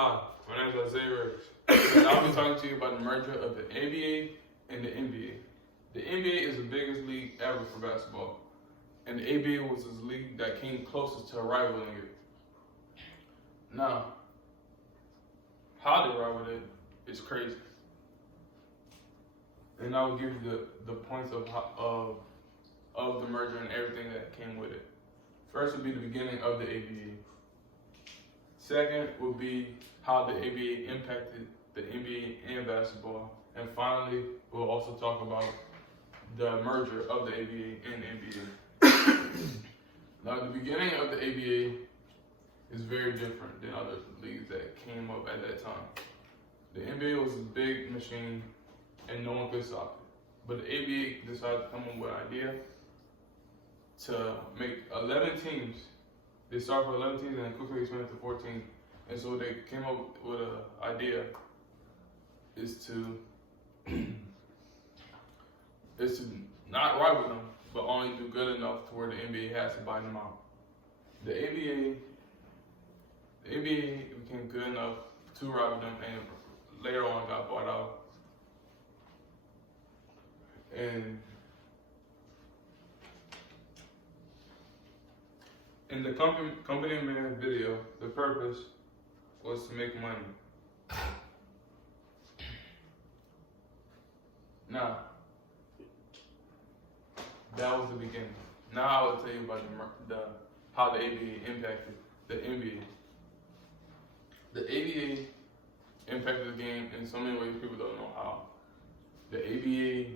Hi, my name is Isaiah Rivers, and I'll be talking to you about the merger of the ABA and the NBA. The NBA is the biggest league ever for basketball, and the ABA was the league that came closest to rivaling it. Now, how they rivaled it is crazy, and I will give you the points of the merger and everything that came with it. First would be the beginning of the ABA. Second would be how the ABA impacted the NBA and basketball. And finally, we'll also talk about the merger of the ABA and NBA. Now, the beginning of the ABA is very different than other leagues that came up at that time. The NBA was a big machine and no one could stop it. But the ABA decided to come up with an idea to make 11 teams. They started with 11 teams and then quickly expanded to 14. And so they came up with an idea is to not rival them, but only do good enough to where the NBA has to buy them out. The ABA became good enough to rival them, and later on got bought out. And in the company man video, the purpose was to make money. Now, that was the beginning. Now I will tell you about how the ABA impacted the NBA. The ABA impacted the game in so many ways people don't know how. The ABA,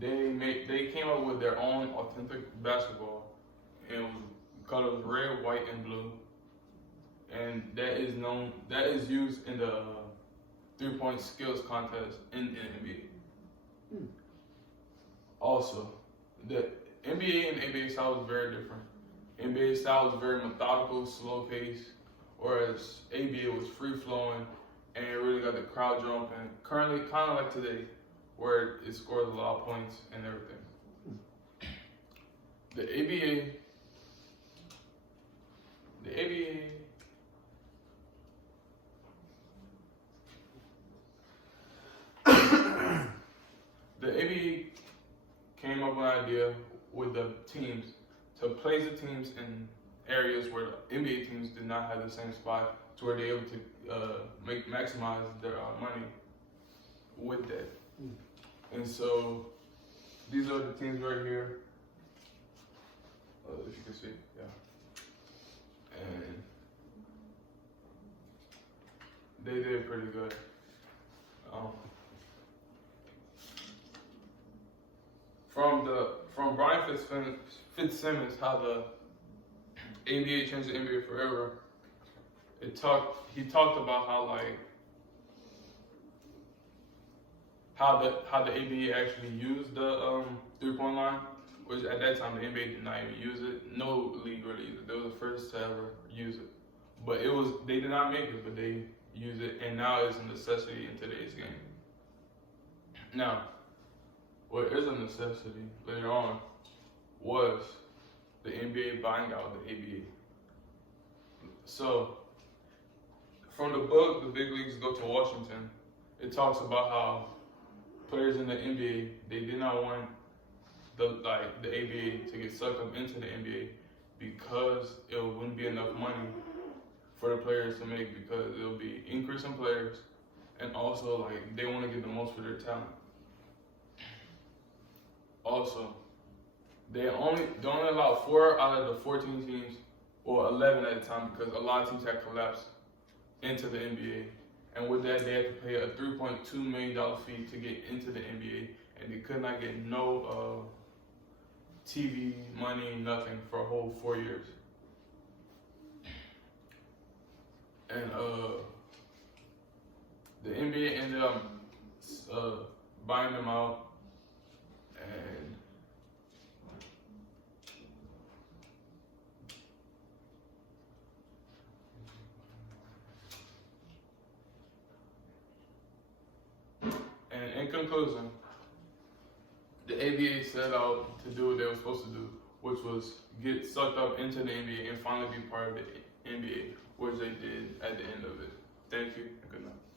they came up with their own authentic basketball, and colors red, white, and blue, and that is used in the 3-point skills contest in the NBA. Also, the NBA and ABA style is very different. NBA style is very methodical, slow paced, whereas ABA was free flowing and it really got the crowd jumping. Currently, kind of like today, where it scores a lot of points and everything. The ABA came up with an idea with the teams to place the teams in areas where the NBA teams did not have the same spot, to where they're able to maximize their money with that. And so these are the teams right here. If you can see, yeah. And they did pretty good. From Brian Fitzsimmons, how the ABA changed the NBA forever. He talked about how the ABA actually used the 3-point line, which at that time the NBA did not even use it. No league really used it. They were the first to ever use it. But they did not make it, but they use it, and now it's a necessity in today's game. Now, what is a necessity later on was the NBA buying out the ABA. So, from the book, The Big Leagues Go to Washington, it talks about how players in the NBA, they did not want the ABA to get sucked up into the NBA because it wouldn't be enough money for the players to make, because it will be increasing players, and also they want to get the most for their talent. Also, they only allowed 4 out of the 14 teams, or 11 at the time, because a lot of teams had collapsed into the NBA. And with that, they had to pay a $3.2 million fee to get into the NBA, and they could not get no TV money, nothing, for a whole 4 years. And the NBA ended up buying them out, and in conclusion, the ABA set out to do what they were supposed to do, which was get sucked up into the NBA and finally be part of the NBA. which they did at the end of it. Thank you. Good night.